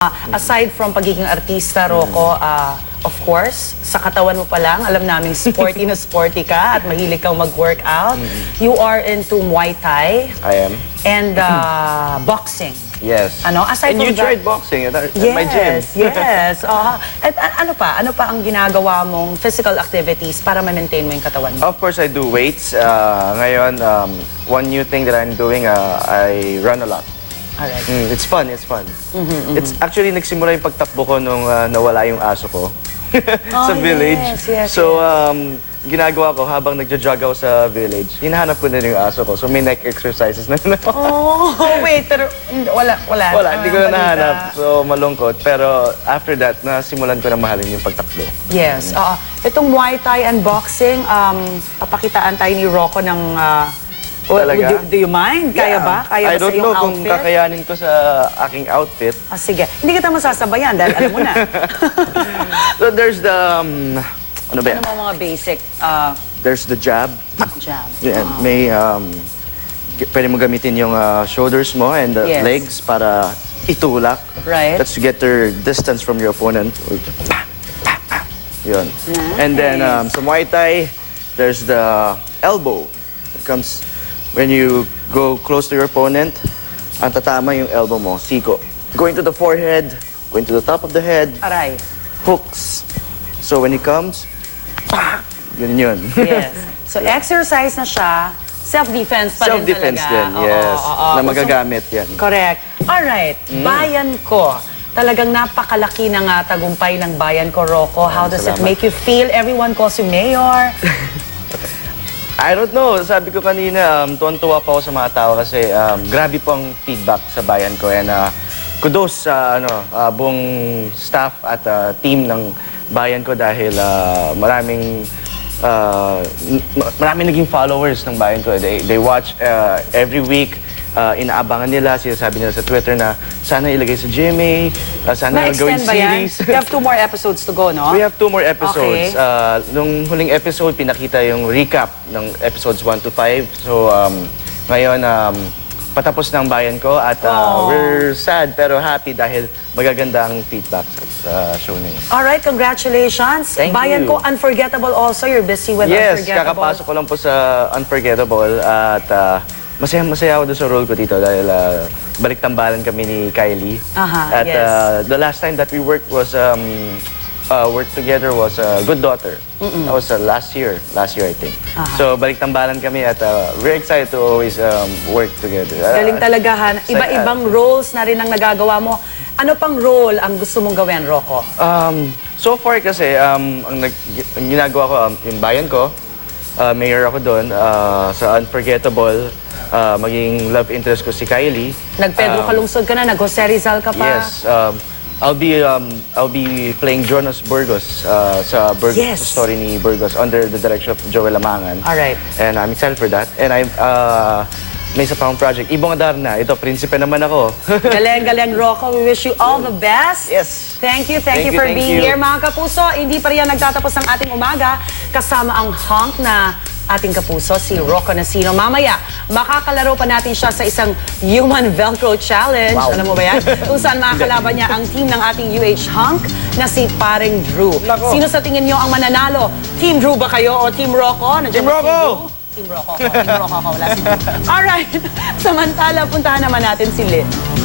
Ah, aside from pagiging artista, Rocco, ah, of course, sa katawan mo pa lang, alam namin sporty na sporty ka at mahilig kang mag-workout. You are into Muay Thai I am. and ah, boxing. Yes. Ano, aside And from you that- tried boxing at, at my gym. Yes, yes. Ah, at a- ano pa? Ano pa ang ginagawa mong physical activities para ma-maintain mo yung katawan mo? Of course, I do weights. Uh, ngayon, um, one new thing that I'm doing, uh, I run a lot. Alright. Mm, it's fun, it's fun. Mm-hmm, It's actually nagsimula yung pagtakbo ko nung uh, nawala yung aso ko sa Oh, village. yes, yes, so, um, ginagawa ko habang nagja-jog ako sa village, hinahanap ko na yung aso ko. So, may neck exercises na na. Oh, wait, pero hindi- wala, wala. Wala, hindi ko na Ah, balita. nahanap. So, malungkot. Pero after that, nasimulan ko na mahalin yung pagtakbo. Yes. oo. itong Muay Thai and boxing, um, papakitaan tayo ni Rocco ng... ah, Talaga? do, do you mind? Kaya ba? Kaya I ba don't sa iyong know kung outfit? kakayanin ko sa aking outfit. Ah, sige. Hindi kita masasabayan dahil alam mo na. So, there's the... Um, ano ba yan? ano mga basic uh, There's the jab. jam? Yeah, may um, pwede mo gamitin yung uh, shoulders mo and the Yes. legs para itulak. Right. That's to get your distance from your opponent. Pa, pa, pa. Yun. And then um, sa Muay Thai, there's the elbow. It comes when you go close to your opponent, ang tatama yung elbow mo, siko. Going to the forehead, going to the top of the head, Aray. hooks. So when he comes, pa! Yun yun. Yes. So exercise na siya, self-defense pa rin Self-defense talaga. din, Oo, yes. oo, oo. Na magagamit yan. Correct. Alright, Mm. bayan ko. Talagang napakalaki ng ah, tagumpay ng bayan ko, Rocco. How does it salamat. make you feel? Everyone calls you mayor. I don't know. Sabi ko kanina, um, tuwan-tuwa pa ako sa mga tao kasi um, grabe po ang feedback sa bayan ko. And uh, kudos sa ano, uh, buong staff at uh, team ng bayan ko dahil uh, maraming uh, maraming naging followers ng bayan ko. They, they watch uh, every week. Uh, inaabangan nila, sinasabi nila sa Twitter na sana ilagay sa GMA, uh, sana Na-extend ba yan? series. You have two more episodes to go, no? We have two more episodes. Okay. Uh, nung huling episode, pinakita yung recap ng episodes 1 to 5. So, um, ngayon, um, patapos ng bayan ko at uh, we're sad pero happy dahil magaganda ang feedback sa, sa show na yun. Alright, congratulations. Thank bayan you. ko, Unforgettable also. You're busy with yes, Unforgettable. kakapasok ko lang po sa Unforgettable at uh, masaya-masaya ako doon sa role ko dito dahil uh, balik-tambalan kami ni Kylie. Aha, at yes. uh, the last time that we worked was um, uh, worked together was uh, Good Daughter. That was uh, last year, last year I think. Aha. So balik-tambalan kami at uh, we're excited to always um, work together. Uh, Galing talaga, Han. Iba-ibang roles na rin ang nagagawa mo. Ano pang role ang gusto mong gawin, Rocco? Um, so far kasi, um, ang, nag, ang ginagawa ko, um, yung bayan ko, uh, mayor ako doon, uh, sa Unforgettable, uh, maging love interest ko si Kylie. Nag-Pedro Um, Kalungsod ka na, nag-Jose Rizal ka pa. Yes. Um, I'll be um, I'll be playing Jonas Burgos uh, sa Burgos Yes. story ni Burgos under the direction of Joel Amangan. Alright. And I'm excited for that. And I'm uh, may isa pa akong project. Ibong Adarna. Ito, prinsipe naman ako. Galing, galing, Rocco. We wish you all the best. Yes. Thank you, thank, Thank you you, for thank being you. here, mga kapuso. Hindi pa rin nagtatapos ang ating umaga kasama ang hunk na ating kapuso, si Rocco Nasino. Mamaya, makakalaro pa natin siya sa isang Human Velcro Challenge. Wow. Alam mo ba yan? Kung saan makakalaban niya ang team ng ating UH hunk na si Paring Drew. Nako. Sino sa tingin niyo ang mananalo? Team Drew ba kayo o Team Rocco? Nandiyan Team Rocco! Team Rocco ako. Team Rocco ako. Wala si Drew. Alright. Samantala, puntahan naman natin si Lynn.